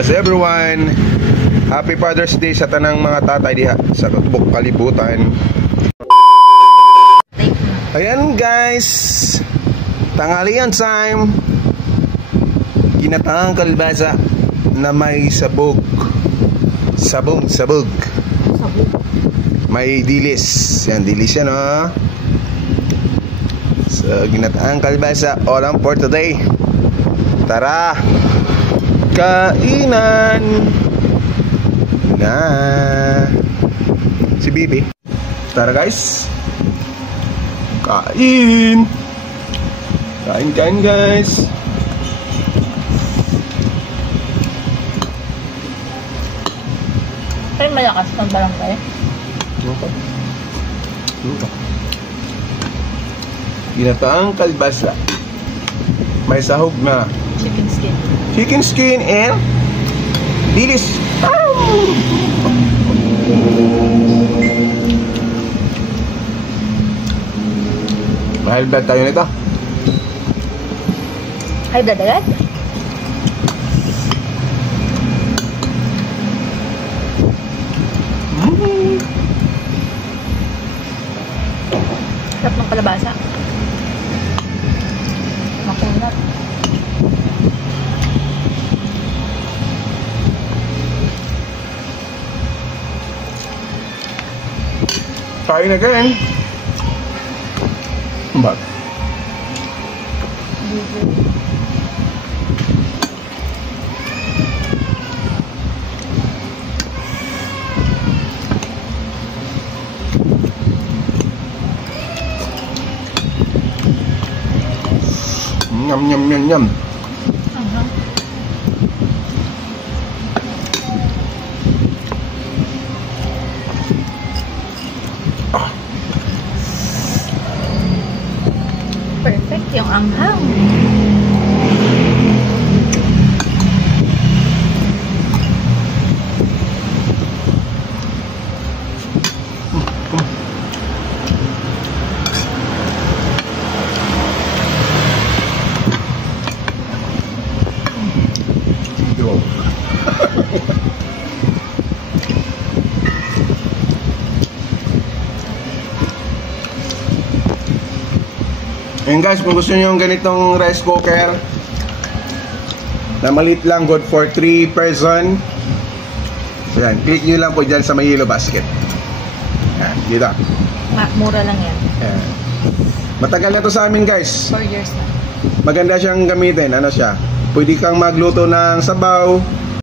bless everyone. Happy Father's Day sa tanang mga tatay diha sa Tubok Kalibutan. Ayan guys, tanghalian time. Ginataang kalbasa na may sabog. Sabog. May dilis. Yan, dilis yan, oh. So, ginataang kalbasa. All on for today. Tara, kainan na si Bibi. Tara guys, kain guys. Ay, malakas ng barangay. Ginataang kalbasa, may sahog na chicken skin and dilis. Mahal ba tayo nito? Ay, dadagat? Sarap ng kalabasa. Makunat. Kain again. But Nyam. Perfect yung anghang. Ayan guys, kung gusto nyo yung ganitong rice cooker na maliit lang, good for 3 person. So yan, click nyo lang po dyan sa may yellow basket. Yan, dito. Mura lang yan. Yan. Matagal na to sa amin guys. 4 years na. Maganda siyang gamitin. Ano siya? Pwede kang magluto ng sabaw,